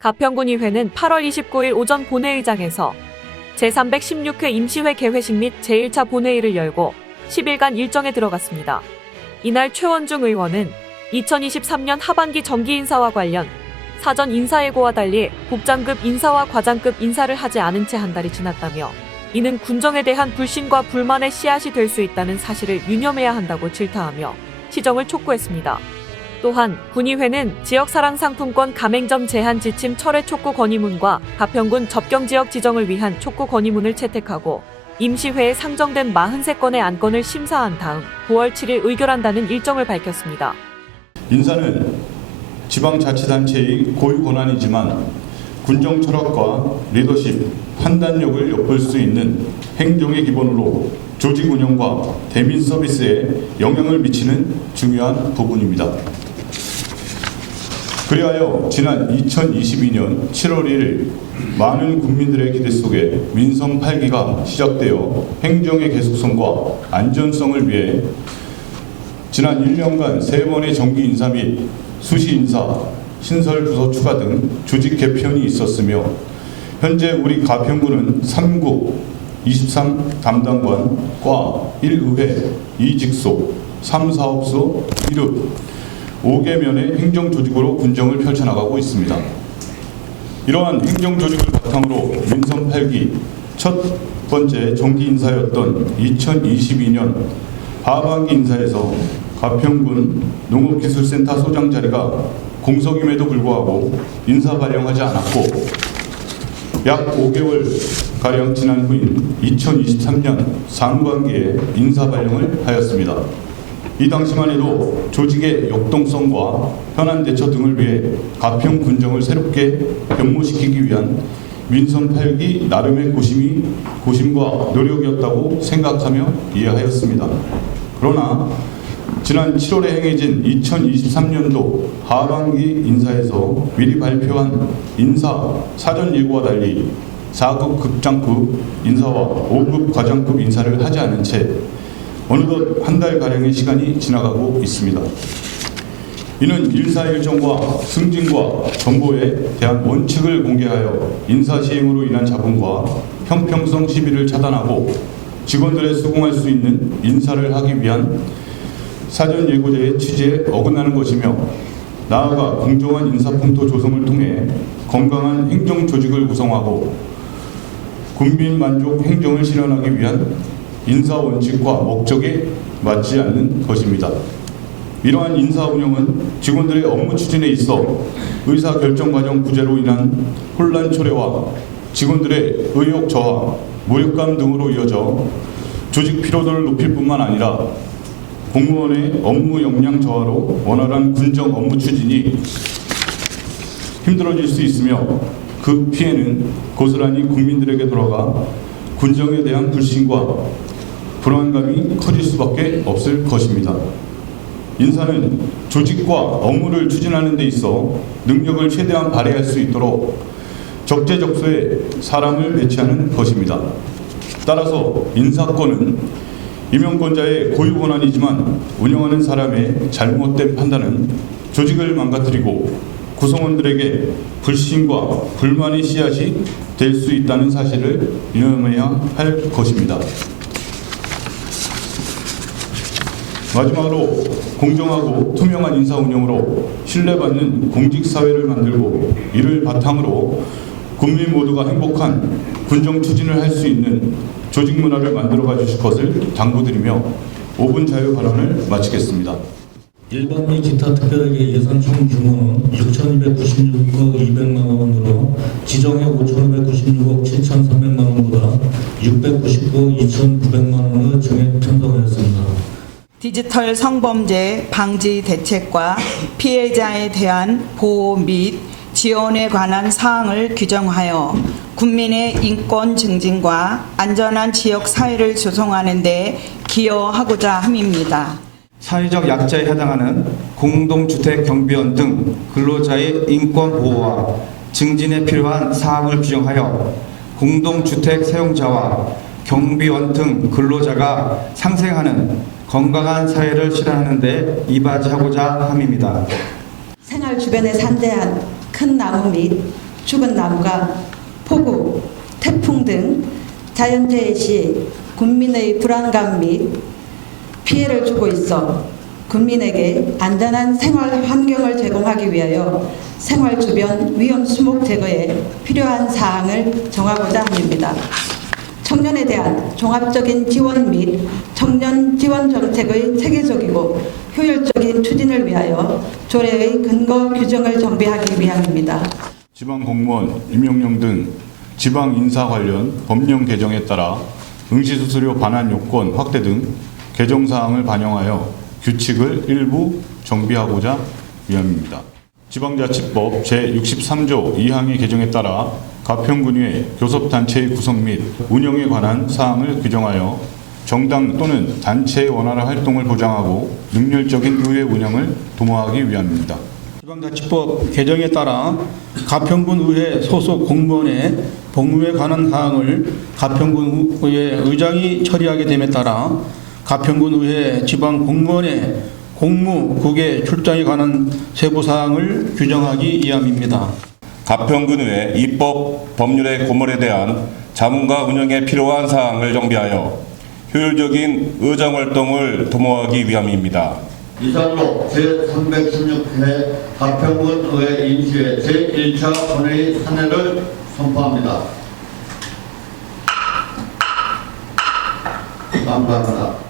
가평군의회는 8월 29일 오전 본회의장에서 제316회 임시회 개회식 및 제1차 본회의를 열고 10일간 일정에 들어갔습니다. 이날 최원중 의원은 2023년 하반기 정기 인사와 관련 사전 인사예고와 달리 국장급 인사와 과장급 인사를 하지 않은 채 한 달이 지났다며 이는 군정에 대한 불신과 불만의 씨앗이 될 수 있다는 사실을 유념해야 한다고 질타하며 시정을 촉구했습니다. 또한 군의회는 지역사랑상품권 가맹점 제한 지침 철회 촉구 건의문과 가평군 접경지역 지정을 위한 촉구 건의문을 채택하고 임시회에 상정된 43건의 안건을 심사한 다음 9월 7일 의결한다는 일정을 밝혔습니다. 인사는 지방자치단체의 고유 권한이지만 군정 철학과 리더십, 판단력을 엿볼 수 있는 행정의 기본으로 조직 운영과 대민 서비스에 영향을 미치는 중요한 부분입니다. 그리하여 지난 2022년 7월 1일 많은 국민들의 기대 속에 민선 8기가 시작되어 행정의 계속성과 안전성을 위해 지난 1년간 3번의 정기 인사 및 수시 인사, 신설 부서 추가 등 조직 개편이 있었으며 현재 우리 가평군은 3국 23 담당관과 1의회 2직속 3사업소 1읍 5개면의 행정조직으로 군정을 펼쳐나가고 있습니다. 이러한 행정조직을 바탕으로 민선 8기 첫 번째 정기 인사였던 2022년 하반기 인사에서 가평군 농업기술센터 소장 자리가 공석임에도 불구하고 인사 발령하지 않았고 약 5개월가량 지난 후인 2023년 상반기에 인사 발령을 하였습니다. 이 당시만 해도 조직의 역동성과 현안 대처 등을 위해 가평 군정을 새롭게 변모시키기 위한 민선 8기 나름의 고심과 노력이었다고 생각하며 이해하였습니다. 그러나 지난 7월에 행해진 2023년도 하반기 인사에서 미리 발표한 인사 사전 예고와 달리 4급 급장급 인사와 5급 과장급 인사를 하지 않은 채 어느덧 한 달가량의 시간이 지나가고 있습니다. 이는 인사 일정과 승진과 정보에 대한 원칙을 공개하여 인사 시행으로 인한 자본과 형평성 시비를 차단하고 직원들의 수긍할 수 있는 인사를 하기 위한 사전 예고제의 취지에 어긋나는 것이며 나아가 공정한 인사풍토 조성을 통해 건강한 행정 조직을 구성하고 국민 만족 행정을 실현하기 위한 인사 원칙과 목적에 맞지 않는 것입니다. 이러한 인사 운영은 직원들의 업무 추진에 있어 의사 결정 과정 부재로 인한 혼란 초래와 직원들의 의욕 저하, 무력감 등으로 이어져 조직 피로도를 높일 뿐만 아니라 공무원의 업무 역량 저하로 원활한 군정 업무 추진이 힘들어질 수 있으며 그 피해는 고스란히 국민들에게 돌아가 군정에 대한 불신과 불안감이 커질 수밖에 없을 것입니다. 인사는 조직과 업무를 추진하는 데 있어 능력을 최대한 발휘할 수 있도록 적재적소에 사람을 배치하는 것입니다. 따라서 인사권은 임용권자의 고유 권한이지만 운영하는 사람의 잘못된 판단은 조직을 망가뜨리고 구성원들에게 불신과 불만의 씨앗이 될 수 있다는 사실을 유념해야 할 것입니다. 마지막으로 공정하고 투명한 인사 운영으로 신뢰받는 공직사회를 만들고 이를 바탕으로 국민 모두가 행복한 군정 추진을 할 수 있는 조직 문화를 만들어가 주실 것을 당부드리며 5분 자유 발언을 마치겠습니다. 일반 및 기타 특별회계 예산 총 규모는 6,296억 200만 원으로 지정액 5,596억 7,300만 원보다 699억 2,900만 원을 정액 편성하였습니다. 디지털 성범죄 방지 대책과 피해자에 대한 보호 및 지원에 관한 사항을 규정하여 국민의 인권 증진과 안전한 지역 사회를 조성하는 데 기여하고자 함입니다. 사회적 약자에 해당하는 공동주택 경비원 등 근로자의 인권 보호와 증진에 필요한 사항을 규정하여 공동주택 사용자와 경비원 등 근로자가 상생하는 건강한 사회를 실현하는 데 이바지하고자 함입니다. 생활 주변에 산재한 큰 나무 및 죽은 나무가 폭우, 태풍 등 자연재해 시 국민의 불안감 및 피해를 주고 있어 국민에게 안전한 생활 환경을 제공하기 위하여 생활 주변 위험 수목 제거에 필요한 사항을 정하고자 합니다. 청년에 대한 종합적인 지원 및 청년 지원 정책의 체계적이고 효율적인 추진을 위하여 조례의 근거 규정을 정비하기 위함입니다. 지방 공무원 임용령 등 지방 인사 관련 법령 개정에 따라 응시수수료 반환 요건 확대 등 개정 사항을 반영하여 규칙을 일부 정비하고자 위함입니다. 지방자치법 제63조 2항의 개정에 따라 가평군의회 교섭단체의 구성 및 운영에 관한 사항을 규정하여 정당 또는 단체의 원활한 활동을 보장하고 능률적인 의회 운영을 도모하기 위함입니다. 지방자치법 개정에 따라 가평군 의회 소속 공무원의 복무에 관한 사항을 가평군 의회 의장이 처리하게 됨에 따라 가평군 의회 지방 공무원의 공무국외 출장에 관한 세부 사항을 규정하기 위함입니다. 가평군의회 입법 법률의 고몰에 대한 자문과 운영에 필요한 사항을 정비하여 효율적인 의정 활동을 도모하기 위함입니다. 이상으로 제316회 가평군 의회 임시회 제1차 본회의 사내를 선포합니다. 감사합니다.